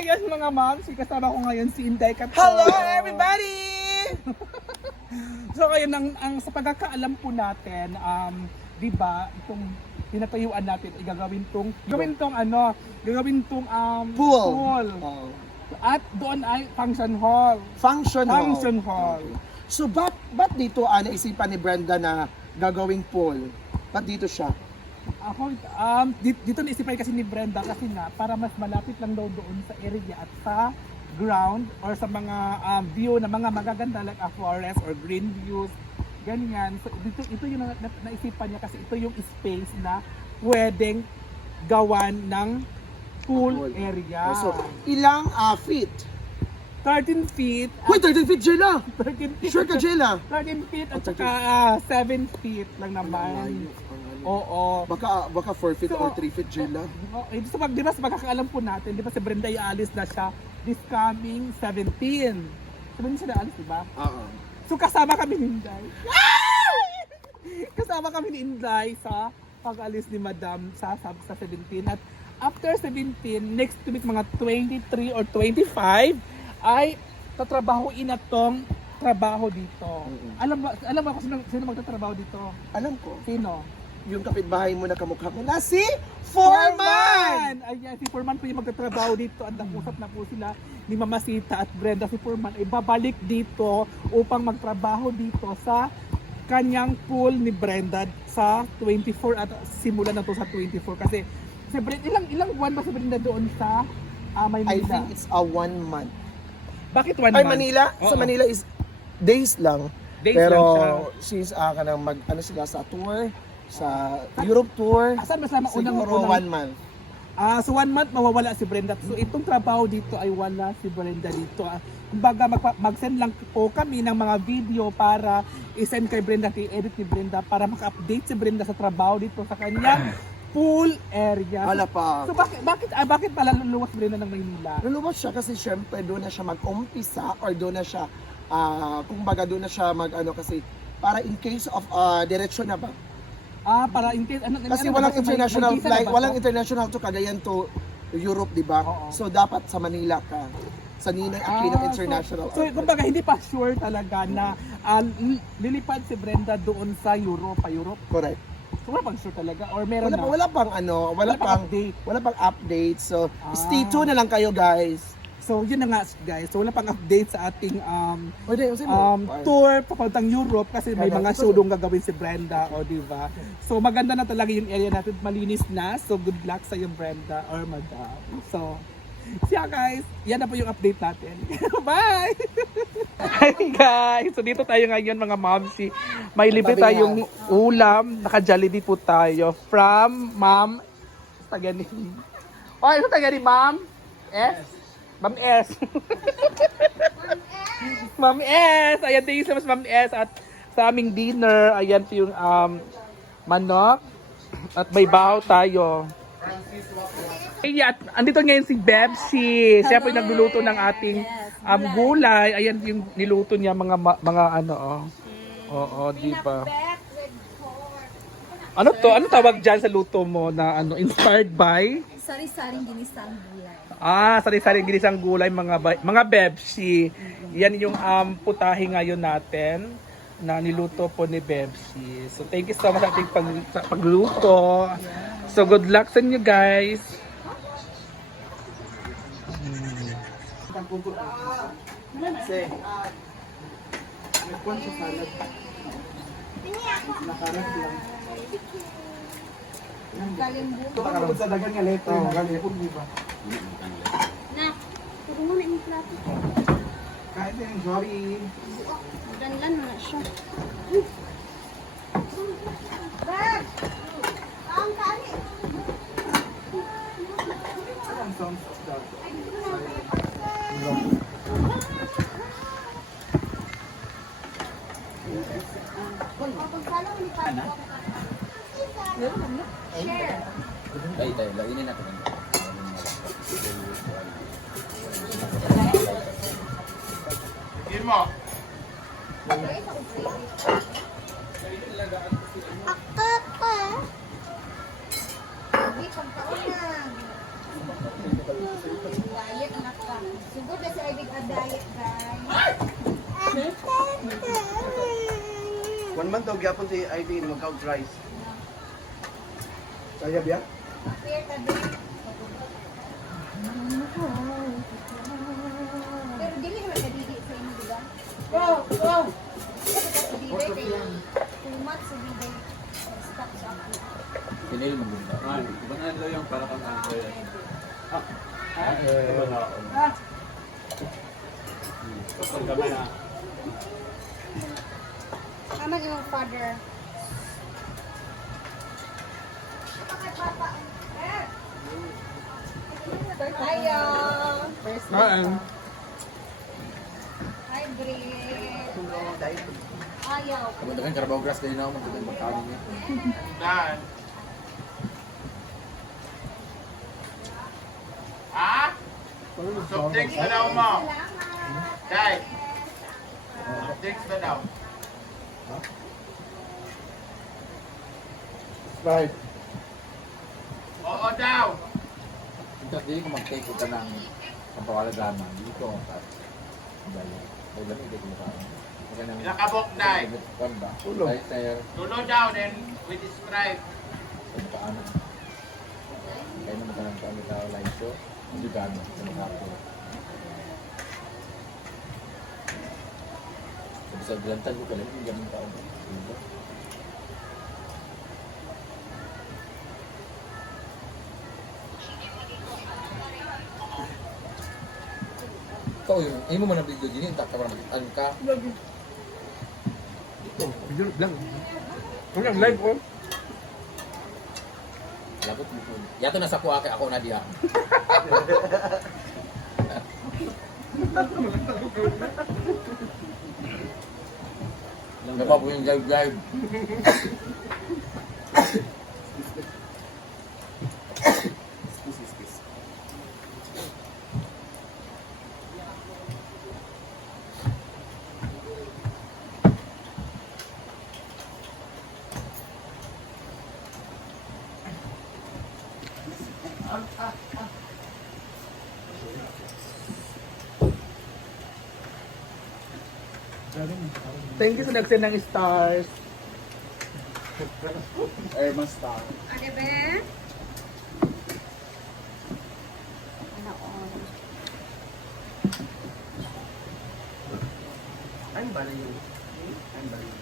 Ayan mga moms, kasama ko ngayon si Inday Kato. Hello everybody! So ngayon, ang, ang sa pagkakaalam po natin, um, di ba, itong tinatayuan natin, ay gagawin tong, gagawin tong ano, gagawin tong um, Pool. pool. Oh. At doon ay function hall. Function hall. Function hall. So ba't, ba't dito ah, naisipan ni Brenda na gagawing pool? Ba't dito siya? Ako, um, dito, naisipan kasi ni Brenda kasi nga, para mas malapit lang daw doon sa area at sa ground or sa mga um, view na mga magaganda like a forest or green views, ganyan. So, dito, ito yung na, na- naisipan niya kasi ito yung space na pwedeng gawan ng pool area. Oh, so, ilang ah, feet? 13 feet. Uy, 13 feet, Jella! 13 feet. Sure ka, Jella? 13 feet at Oh, 13. saka ah, 7 feet lang naman. Oo. Baka, baka 4 feet So, or 3 feet, Jella. Oh, eh, sa pag, di ba, sa pagkakaalam po natin, di ba si Brenda ialis na siya this coming 17. Sabi niya siya na alis, di ba? Oo. So kasama kami ni Inday. kasama kami ni Inday sa pag-alis ni Madam sa, sa, sa 17. At after 17, next week mga 23 or 25, ay tatrabahoin na tong trabaho dito. Mm-mm. Alam ba alam ba kung sino, sino magtatrabaho dito? Alam ko, Sino? Yung kapitbahay mo na kamukha mo na si Foreman! Ayan, si Foreman po yung magtatrabaho dito at nag-usap na po sila ni Mama Sita at Brenda. Si Foreman ay babalik dito upang magtrabaho dito sa kanyang pool ni Brenda sa 24 at simula na to sa 24 kasi si Brenda, ilang ilang buwan ba si Brenda doon sa I Maynila? think it's a one month. Bakit one Ay, month? Manila? Sa Oo. Manila is days lang. Days Pero lang siya. since ah kanang mag ano sila sa tour, sa Europe tour, Asan mas lama unang siguro unang one month. Ah, so one month mawawala si Brenda. So itong trabaho dito ay wala si Brenda dito. Ah, kumbaga magpa- mag-send lang po kami ng mga video para i-send kay Brenda, i-edit ni Brenda para maka-update si Brenda sa trabaho dito sa kanyang pool area. Wala pa. So bakit bakit ah, bakit pala luluwas Brenda ng Maynila? Luluwas siya kasi syempre doon na siya mag-umpisa or doon na siya ah kumbaga doon na siya mag ano kasi para in case of uh, direction na ba? Ah, para in case ano Kasi ano walang international flight, walang international to Cagayan to Europe, di ba? Oo. So dapat sa Manila ka. Sa Ninoy Aquino Ah, International. So, so kumbaga hindi pa sure talaga na li- lilipad si Brenda doon sa Europe, pa Europe. Correct. So, wala pang sure talaga or meron Wala, na. wala pang ano, wala, Wala pang pang update. wala pang update. So Ah. stay tuned na lang kayo, guys. So yun na nga guys. So wala pang update sa ating um O di, kasi um tour papuntang Europe kasi may mga show doon gagawin si Brenda o di ba? So maganda na talaga yung area natin, malinis na. So good luck sa yung Brenda or Madam. So siya guys, yan na po yung update natin. Bye! Hi guys! So dito tayo ngayon mga momsi. May libre tayong ulam. Naka-Jollibee po tayo. From Ma'am Tagani. Oh, ito Tagani, Ma'am? S? Ma'am S. Ma'am S. Ayan, thank you so much, Ma'am S. At sa aming dinner, ayan po yung um, manok. At may bahaw tayo. Kaya, at andito ngayon si Bebsi. Siya po yung nagluluto ng ating um, gulay. Ayan yung niluto niya mga mga ano oh. Oo, di ba? Ano to? Ano tawag dyan sa luto mo na ano inspired by? Sari-saring ginisang gulay. Ah, sari-saring ginisang gulay mga ba- mga Bebsi. Yan yung um, putahe ngayon natin na niluto po ni Bebsi. So thank you so much sa ating pag, sa pagluto. So good luck sa inyo guys. Kasi, nagkuhan sa salad. Nakaras lang. Ito ka sa dagan nga letter. Oo, ganyan. di ba? Na, puro mo na yung plato. Kahit na yung sorry. Danlan na siya. Ang sounds of that. Share. Tayo, tayo. Lagyan natin. Akot pa. Hindi, pagkaon na. Diet, anak diet, guys. One month daw gyapon si ID ni mag-count rice. Kaya biya? Pero dili naman kadidi sa inyo, di ba? Wow! Wow! Kadidi kay two months sa didi. Stock sa ako. Pinili mo ganda. Ibang adlaw yung para kang angkoy. Kapag kami na. Tama yung father. Ayo. Kaan. Hi, Brit. Ayaw. Kapag dagan karabaw grass kayo na ako magkakang magkanin niya. Dan. Ha? Soft drinks na daw mo. Dai. Soft drinks na daw. Right. Oo daw. Tapos hindi ko mag-take ko ka ng pampawala drama. Ko ang. Dahil lang hindi ko nang... Nakabok dai. Kwan ba? Ulo. Dahil tayo. Tulo daw then we describe. Kung paano. Kaya naman ka ng kami tao live show. Hindi gano'n. Sa mga po. Sabi sa bilantan ko pala. Hindi ganun tao. Hindi. Ikaw yun. Ay mo man ang video din. Tak ka pa naman. ka. Video lang. Hanggang live oh. Lagot mo po. Yato na sa kuha kay ako na diha. Napa po yung live live. Thank you sa nagsend ng stars. Airman star. Ano ba? Ano on? Ano ba na yun? Ano ba yun?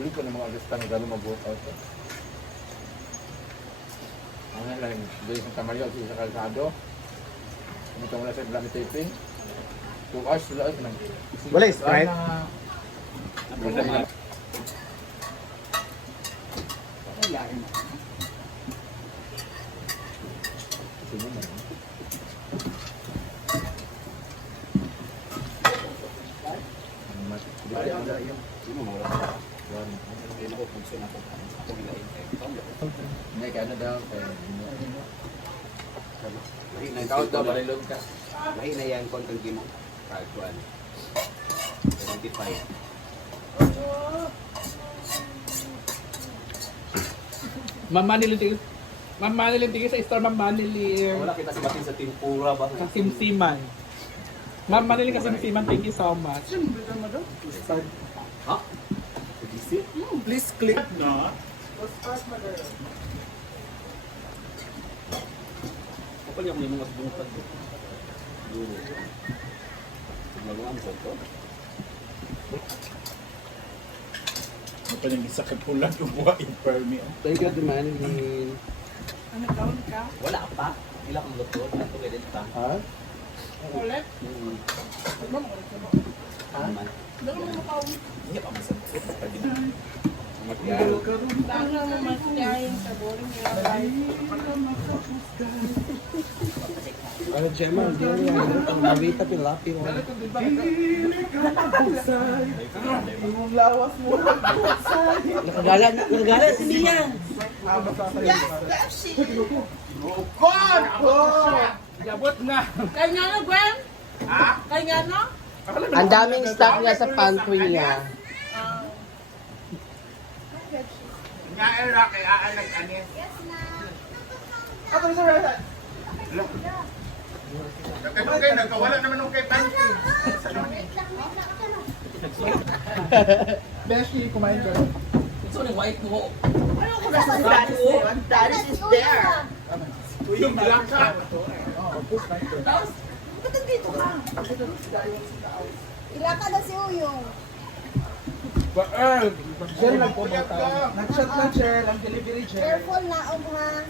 Bili ko ng mga artista na gano'n mag-workout. eh. Ang nga lang, bili sa Tamario sa Calzado. Pumunta muna sa Blami Taping. Two hours sila ay nag... Wala, Sprite? Kailangan mo. Sino na? Ang mas... Kaya wala yun. Hindi, kaya ano daw, kaya... Mahina Ikaw daw, balilog ka. Mahina yan content mo. Part 1. 75. Ma'am Manilin tingin. Ma'am Manilin tingin sa store Ma'am Manilin. Wala kita sa batin sa tempura ba? Kasimsiman. Ma'am Manilin Kasimsiman, thank you so much. Ha? Please click. Kapag yung mga mas bungkad. Duro. Maglaguan ko yung isa ka pula buwa in permi. Thank you, Manilin. Wala ka pa? Ilang ang luto? Ito pwede pa. Ha? Ulit? Hmm. Ha? Hindi pa masakit. Pwede na. Magyaro. Ano, Gemma? Hindi mo yan. Ang Marita Pilapi. Nakagala, nakagala si Mia. Kon! Ako siya! Yabot na. Kanya na, Gwen? Ha? Kanya na? Ang daming stock niya sa pantry niya. Nga era kay aanag anin. Nagkadugay, nagkawala naman nung kay Panty. Wait lang, wait lang. Ako na. Beshi, kumain ka. Ito ni white mo. Daddy is there. Yung black ka. Ba't nandito ka? Ilaka na si Uyong. Shell lang po Nag-shot na shell, ang delivery shell. Careful na, ha.